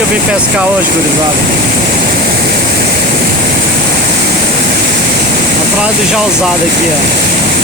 eu vim pescar hoje, gurizada. Atrás do já usado aqui, ó.